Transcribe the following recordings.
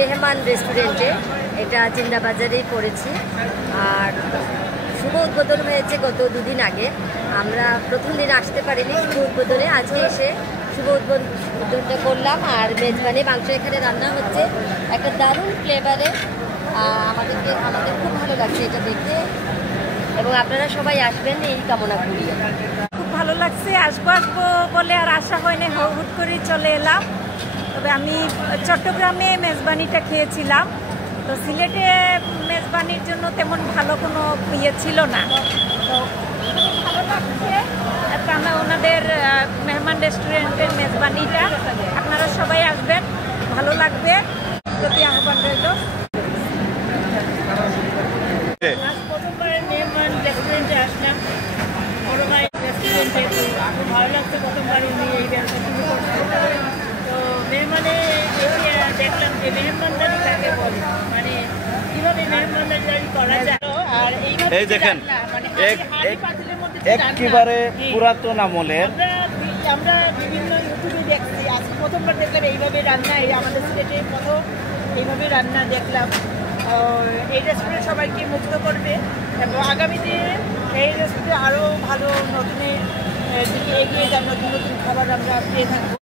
মেহমান রেস্টুরেন্টে, এটা চিন্দাবাজারেই পড়েছি। আর শুভ উদ্বোধন হয়েছে গত দুদিন আগে। আমরা প্রথম দিন আসতে পারিনি শুভ উদ্বোধনে, আজকে এসে শুভ উদ্বোধনটা করলাম। আর মেজবানি মাংস এখানে রান্না হচ্ছে একটা দারুণ ফ্লেভারে। আমাদের খুব ভালো লাগছে এটা দেখতে, এবং আপনারা সবাই আসবেন এই কামনা করি। খুব ভালো লাগছে, আসবো বলে আর আশা হয়নি, হুট করে চলে এলাম। তবে আমি চট্টগ্রামে মেজবানিটা খেয়েছিলাম, তো সিলেটে মেজবানির জন্য তেমন ভালো কোনো ইয়ে ছিল না। তো ভালো লাগছে ওনাদের মেহমান রেস্টুরেন্টের মেজবানিটা। আপনারা সবাই আসবেন, ভালো লাগবে, প্রতি আহ্বান রইল। প্রথমবারের মেহমান রেস্টুরেন্টে আসলাম, বড় ভাই রেস্টুরেন্টে, খুব ভালো লাগছে। প্রথমবার উনি এই ব্যবসা শুরু করছেন। তো মেহমানে দেখলাম যে মেহমানদারি কাকে বলে, মানে কীভাবে মেহমানদারি করা যায়। আর এই দেখেন একেবারে পুরাতন আমলের, আমরা বিভিন্ন ইউটিউবে দেখছি, আজকে প্রথমবার দেখলাম এইভাবে রান্না। আমাদের সিলেটে প্রথম এইভাবে রান্না দেখলাম। এই রেস্টুরেন্ট সবাইকে মুক্ত করবে এবং আগামীতে এই রেস্টুরেন্টে আরও ভালো নতুনের দিকে এগিয়ে যাব, নতুন নতুন খাবার আমরা পেয়ে থাকবো।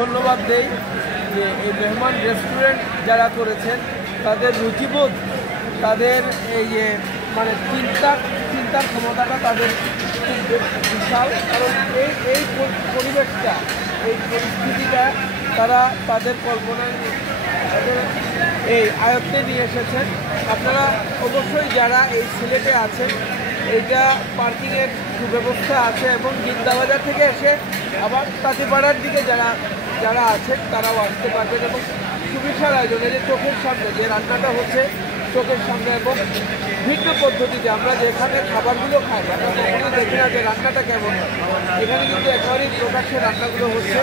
ধন্যবাদ দেই যে এই মেহমান রেস্টুরেন্ট যারা করেছেন তাদের রুচিবোধ, তাদের এই যে মানে চিন্তার ক্ষমতাটা তাদের বিশাল। কারণ এই পরিবেশটা, এই পরিস্থিতিটা তারা তাদের কল্পনায় তাদের এই আয়ত্তে নিয়ে এসেছেন। আপনারা অবশ্যই যারা এই সিলেটে আছেন, এইটা পার্কিংয়ের সুব্যবস্থা আছে এবং জিন্দাবাজার থেকে এসে আবার তাঁতিপাড়ার দিকে যারা আছেন তারাও আসতে পারবেন। এবং সুবিশাল আয়োজন, এই যে চোখের সামনে যে রান্নাটা হচ্ছে চোখের সামনে এবং ভিন্ন পদ্ধতিতে আমরা যেখানে খাবারগুলো খাই আমরা কখনো দেখি না যে রান্নাটা কেমন হয়, এখানে কিন্তু একেবারেই প্রকাশ্যে রান্নাগুলো হচ্ছে।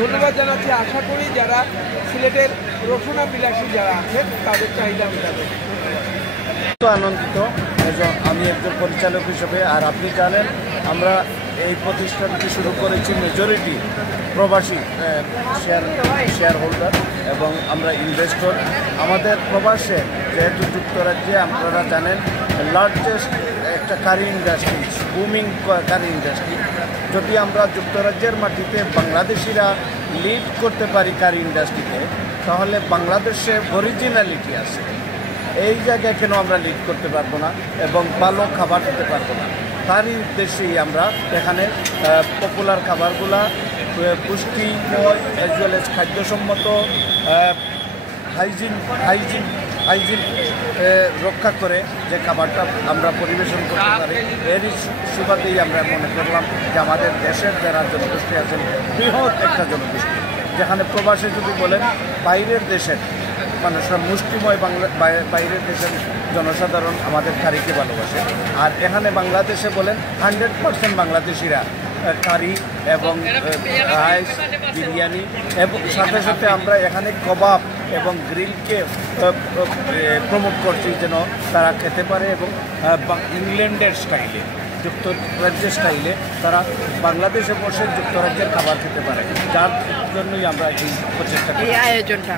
ধন্যবাদ জানাচ্ছি, আশা করি যারা সিলেটের রসুনা বিলাসী যারা আছেন তাদের চাহিদা মেটাবে। আনন্দিত আমি একজন পরিচালক হিসেবে। আর আপনি জানেন আমরা এই প্রতিষ্ঠানটি শুরু করেছি মেজরিটি প্রবাসী শেয়ার হোল্ডার এবং আমরা ইনভেস্টর। আমাদের প্রবাসে যেহেতু যুক্তরাজ্যে আপনারা জানেন লার্জেস্ট একটা কারি ইন্ডাস্ট্রি, বুমিং কারি ইন্ডাস্ট্রি। যদি আমরা যুক্তরাজ্যের মাটিতে বাংলাদেশিরা লিড করতে পারি কারি ইন্ডাস্ট্রিতে, তাহলে বাংলাদেশে অরিজিনালিটি আছে। এই জায়গায় কেন আমরা লিড করতে পারবো না এবং ভালো খাবার দিতে পারবো না? তারই উদ্দেশ্যেই আমরা এখানে পপুলার খাবারগুলা পুষ্টিময় অ্যাজ ওয়েল এজ খাদ্যসম্মত হাইজিন রক্ষা করে যে খাবারটা আমরা পরিবেশন করতে পারি, এরই সুবাদেই আমরা মনে করলাম যে আমাদের দেশের যারা জনগোষ্ঠী আছেন বৃহৎ একটা জনগোষ্ঠী, যেখানে প্রবাসে যদি বলেন বাইরের দেশের মানুষরা মুষ্টিময় বাইরের দেশের জনসাধারণ আমাদের কারিকে ভালোবাসে। আর এখানে বাংলাদেশে বলেন 100% বাংলাদেশিরা কারি এবং রাইস, বিরিয়ানি এবং সাথে সাথে আমরা এখানে কাবাব এবং গ্রিলকে প্রমোট করছি যেন তারা খেতে পারে এবং ইংল্যান্ডের স্টাইলে, যুক্তরাজ্যের স্টাইলে তারা বাংলাদেশে বসে যুক্তরাজ্যের খাবার খেতে পারে, যার জন্যই আমরা এই প্রচেষ্টা, এই আয়োজনটা।